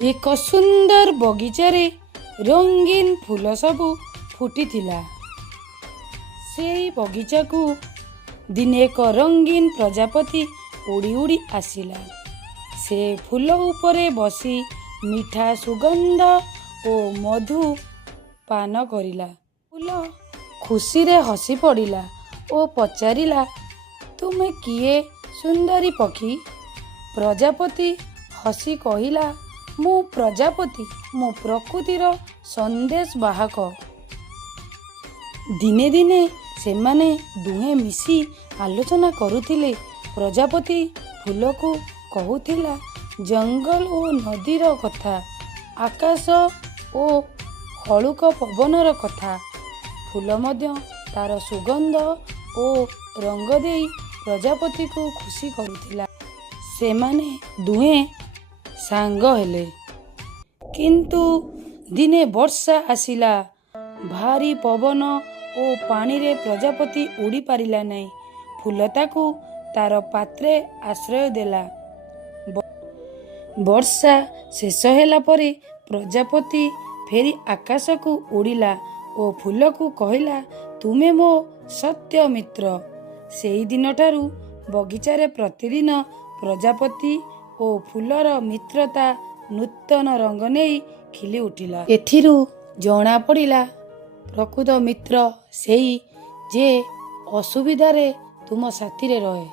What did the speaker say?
ଏକ ସୁନ୍ଦର ବଗିଚାରେ ରଙ୍ଗୀନ ଫୁଲ ସବୁ ଫୁଟିଥିଲା। ସେଇ ବଗିଚାକୁ ଦିନେ ଏକ ରଙ୍ଗୀନ ପ୍ରଜାପତି ଉଡ଼ି ଉଡ଼ି ଆସିଲା। ସେ ଫୁଲ ଉପରେ ବସି ମିଠା ସୁଗନ୍ଧ ଓ ମଧୁ ପାନ କରିଲା। ଫୁଲ ଖୁସିରେ ହସି ପଡ଼ିଲା ଓ ପଚାରିଲା, ତୁମେ କିଏ ସୁନ୍ଦରୀ ପକ୍ଷୀ? ପ୍ରଜାପତି ହସି କହିଲା, ମୁଁ ପ୍ରଜାପତି, ମୁଁ ପ୍ରକୃତିର ସନ୍ଦେଶ ବାହକ। ଦିନେ ଦିନେ ସେମାନେ ଦୁହେଁ ମିଶି ଆଲୋଚନା କରୁଥିଲେ। ପ୍ରଜାପତି ଫୁଲକୁ କହୁଥିଲା ଜଙ୍ଗଲ ଓ ନଦୀର କଥା, ଆକାଶ ଓ ହଳୁକ ପବନର କଥା। ଫୁଲ ମଧ୍ୟ ତାର ସୁଗନ୍ଧ ଓ ରଙ୍ଗ ଦେଇ ପ୍ରଜାପତିକୁ ଖୁସି କରୁଥିଲା। ସେମାନେ ଦୁହେଁ ସାଙ୍ଗ ହେଲେ। କିନ୍ତୁ ଦିନେ ବର୍ଷା ଆସିଲା। ଭାରୀ ପବନ ଓ ପାଣିରେ ପ୍ରଜାପତି ଉଡ଼ି ପାରିଲା ନାହିଁ। ଫୁଲ ତାକୁ ତାର ପାତ୍ରେ ଆଶ୍ରୟ ଦେଲା। ବର୍ଷା ଶେଷ ହେଲା ପରେ ପ୍ରଜାପତି ଫେରି ଆକାଶକୁ ଉଡ଼ିଲା ଓ ଫୁଲକୁ କହିଲା, ତୁମେ ମୋ ସତ୍ୟ ମିତ୍ର। ସେଇ ଦିନଠାରୁ ବଗିଚାରେ ପ୍ରତିଦିନ ପ୍ରଜାପତି ଓ ଫୁଲର ମିତ୍ରତା ନୂତନ ରଙ୍ଗ ନେଇ ଖିଲି ଉଠିଲା। ଏଥିରୁ ଜଣା ପଡ଼ିଲା ପ୍ରକୃତ ମିତ୍ର ସେଇ ଯେ ଅସୁବିଧାରେ ତୁମ ସାଥିରେ ରହେ।